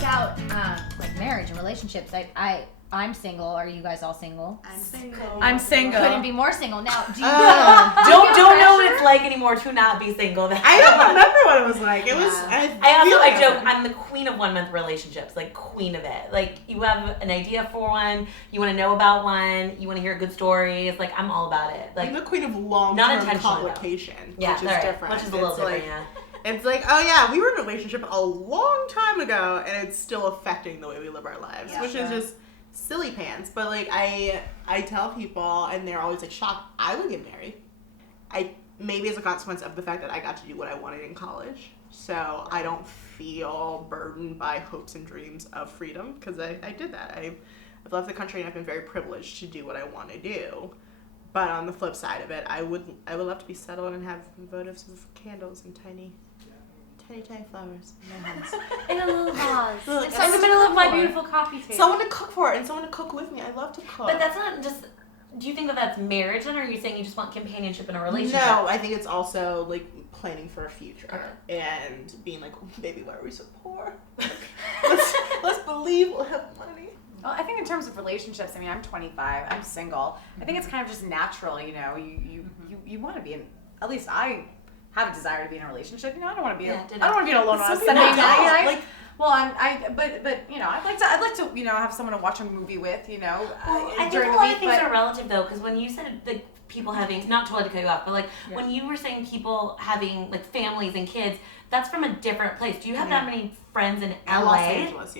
about like marriage and relationships, I'm single. Are you guys all single? I'm single. Couldn't be more single. Now, do you don't know what it's like anymore to not be single. I don't remember what it was like. It was. I joke. I'm the queen of 1 month relationships. Like queen of it. Like you have an idea for one. You want to know about one. You want to hear good stories. Like I'm all about it. Like I'm the queen of long-term complication, which is different. Which is a little different. Yeah. It's like, oh yeah, we were in a relationship a long time ago, and it's still affecting the way we live our lives, which is just silly pants. But like, I tell people, and they're always like shocked. I would get married. Maybe as a consequence of the fact that I got to do what I wanted in college, so I don't feel burdened by hopes and dreams of freedom because I did that. I've left the country and I've been very privileged to do what I want to do. But on the flip side of it, I would love to be settled and have votives of candles and tiny flowers in my house. in a little vase. In the middle of my beautiful coffee table. Someone to cook for and someone to cook with me. I love to cook. But that's not just. Do you think that that's marriage then, or are you saying you just want companionship in a relationship? No, I think it's also like planning for a future and being like, baby, why are we so poor? Let's believe we'll have money. Well, I think in terms of relationships, I mean, I'm 25. I'm single. I think it's kind of just natural, you know. You want to be in. At least I have a desire to be in a relationship. You know, I don't want to be. I don't want to be alone on a Sunday night. Like, well, but you know, I'd like to you know have someone to watch a movie with. You know, I think a lot of things are relative though, because when you said the people having, not to cut you off, but like when you were saying people having like families and kids, that's from a different place. Do you have that many friends in LA? Los Angeles,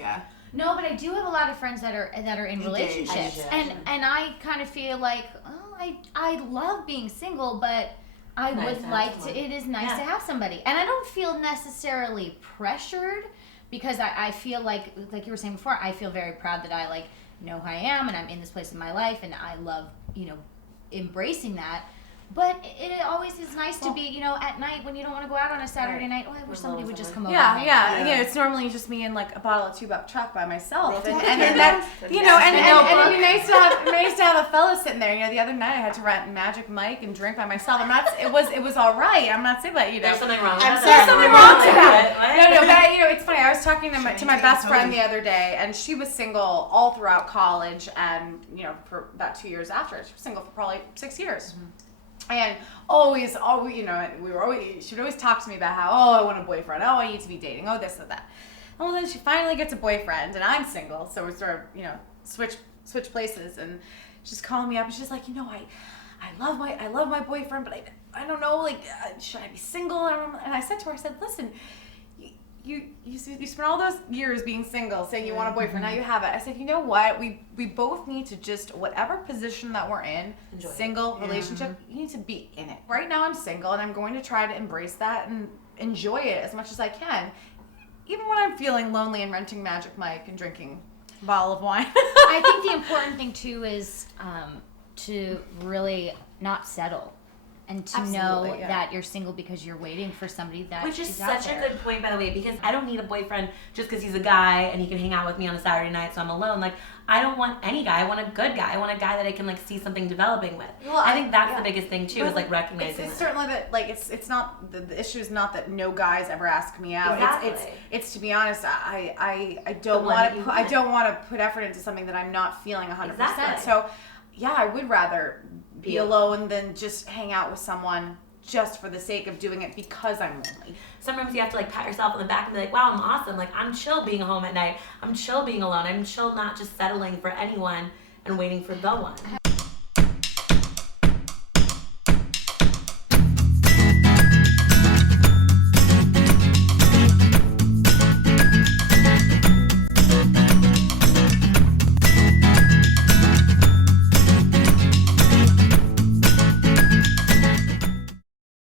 No, but I do have a lot of friends that are in relationships, and I kind of feel like, oh, I love being single, but I would like to. It is nice to have somebody, and I don't feel necessarily pressured because I feel like you were saying before, I feel very proud that I like know who I am and I'm in this place in my life, and I love embracing that. But it always is nice to be, at night when you don't want to go out on a Saturday night. Oh, I wish somebody would just come over. Yeah. It's normally just me and like a bottle of 2-Buck Chuck by myself, and that, and it'd be nice to have a fella sitting there. The other night I had to rent Magic Mike and drink by myself, and it was all right. I'm not saying that there's something wrong. There's something wrong with that. No, but it's funny. I was talking to my best friend the other day, and she was single all throughout college, and for about 2 years after. She was single for probably 6 years. Mm-hmm. And always, she would always talk to me about how, I want a boyfriend. Oh, I need to be dating. Oh, this and that. Well, then she finally gets a boyfriend, and I'm single, so we sort of, switch places. And she's calling me up, and she's like, I love my boyfriend, but I don't know, should I be single? And I said to her, listen, you spent all those years being single, saying you want a boyfriend. Now you have it. I said, you know what? We both need to just, whatever position that we're in, single, relationship, you need to be in it. Right now I'm single, and I'm going to try to embrace that and enjoy it as much as I can, even when I'm feeling lonely and renting Magic Mike and drinking a bottle of wine. I think the important thing too is to really not settle. And to know that you're single because you're waiting for somebody that Which is such a good point, by the way, because I don't need a boyfriend just because he's a guy and he can hang out with me on a Saturday night so I'm alone. Like, I don't want any guy. I want a good guy. I want a guy that I can, see something developing with. Well, I think that's the biggest thing, too, is, recognizing it's certainly that, it's not, the issue is not that no guys ever ask me out. Exactly. It's to be honest, I don't want to put effort into something that I'm not feeling 100%. Exactly. So, yeah, I would rather be alone than just hang out with someone just for the sake of doing it because I'm lonely. Sometimes you have to pat yourself on the back and be like, wow, I'm awesome. I'm chill being home at night. I'm chill being alone. I'm chill not just settling for anyone and waiting for the one.